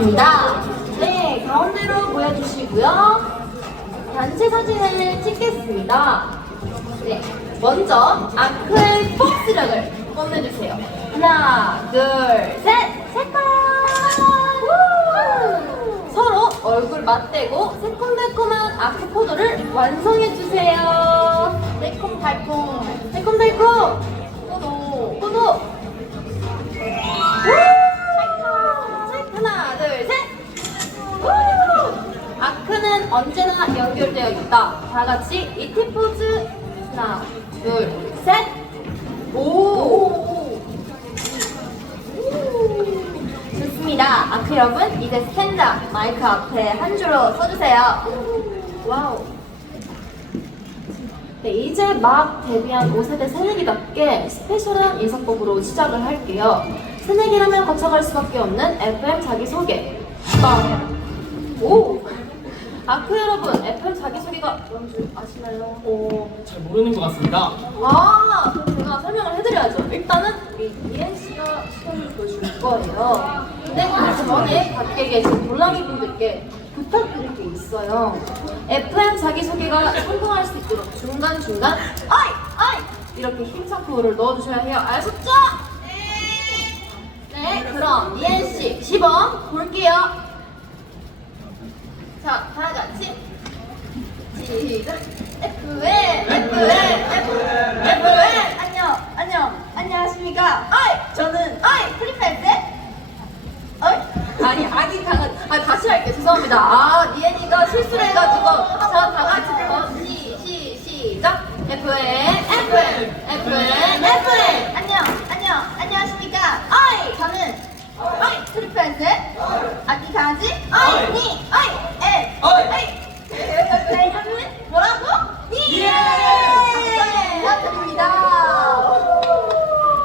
좋습니다. 네, 가운데로 모여주시고요. 단체 사진을 찍겠습니다. 네, 먼저 아크의 폭스력을 뽐내주세요. 하나, 둘, 셋, 색깔! 우! 서로 얼굴 맞대고 새콤달콤한 아크 포도를 완성해주세요. 새콤달콤, 새콤달콤, 언제나 연결되어 있다. 다 같이 이티 포즈. 하나, 둘, 셋. 오. 좋습니다. 아크 여러분, 이제 스탠드업 마이크 앞에 한 줄로 서주세요. 와우. 네, 이제 막 데뷔한 5세대 새내기답게 스페셜한 인사법으로 시작을 할게요. 새내기라면 거쳐갈 수밖에 없는 FM 자기소개. 빵. 오! 아크 여러분, FM 자기소개가 뭔지 아시나요? 오. 잘 모르는 것 같습니다. 아, 그럼 제가 설명을 해드려야죠. 일단은 우리 이엔 씨가 시간을 보여줄 거예요. 근데 그 전에 밖에 계신 돌랑이 분들께 부탁드릴 게 있어요. FM 자기소개가 성공할 수 있도록 중간중간 아이! 아이! 이렇게 힘찬 코를 넣어주셔야 해요. 아셨죠? 네. 네, 그럼 이엔 씨 시범 볼게요. 자, 다 같이 시작. F N F N F N 안녕 안녕. 안녕하십니까? 어이 저는 어이 프리패스 어이? 아니 아기 강아지 아 다시 할게 죄송합니다. 아 니엔이가 실수를 해가지고 자 다 같이 시시 시작. F N F N F N F N 안녕 안녕. 안녕하십니까? 어이 저는 어이 프리패스 아기 강아지